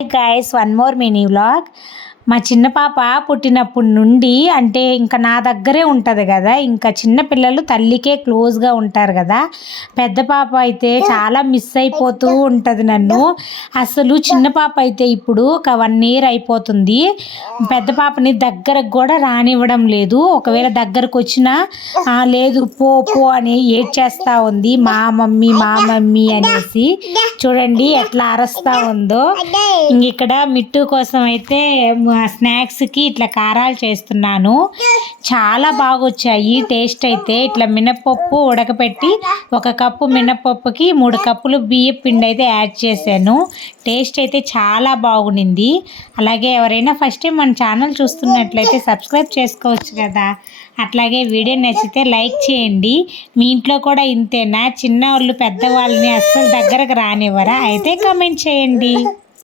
Guys, one more mini vlog. మా చిన్న పాప పుట్టినప్పటి నుండి అంటే ఇంకా నా దగ్గరే ఉంటుంది కదా, ఇంకా చిన్న పిల్లలు తల్లికే క్లోజ్గా ఉంటారు కదా. పెద్ద పాప అయితే చాలా మిస్ అయిపోతూ ఉంటుంది నన్ను. అసలు చిన్న పాప అయితే ఇప్పుడు ఒక 1 year అయిపోతుంది. పెద్ద పాపని దగ్గరకు కూడా రానివ్వడం లేదు. ఒకవేళ దగ్గరకు వచ్చినా లేదు పో పో అని ఏడ్చేస్తూ ఉంది, మా మమ్మీ అనేసి. చూడండి ఎట్లా అరుస్తూ ఉందో. ఇక్కడ మిట్టు కోసం అయితే స్నాక్స్కి ఇట్లా కారాలు చేస్తున్నాను. చాలా బాగా వచ్చాయి టేస్ట్ అయితే. ఇట్లా మినపప్పు ఉడకపెట్టి 1 కప్పు మినపప్పుకి 3 కప్పులు బియ్యం పిండి అయితే యాడ్ చేశాను. టేస్ట్ అయితే చాలా బాగుండింది. అలాగే ఎవరైనా ఫస్ట్ టైం మన ఛానల్ చూస్తున్నట్లయితే సబ్స్క్రైబ్ చేసుకోవచ్చు కదా. అట్లాగే వీడియో నచ్చితే లైక్ చేయండి. మీ ఇంట్లో కూడా ఇంతేనా? చిన్నవాళ్ళు పెద్దవాళ్ళని అస్సలు దగ్గరకు రానివ్వరా? అయితే కామెంట్ చేయండి.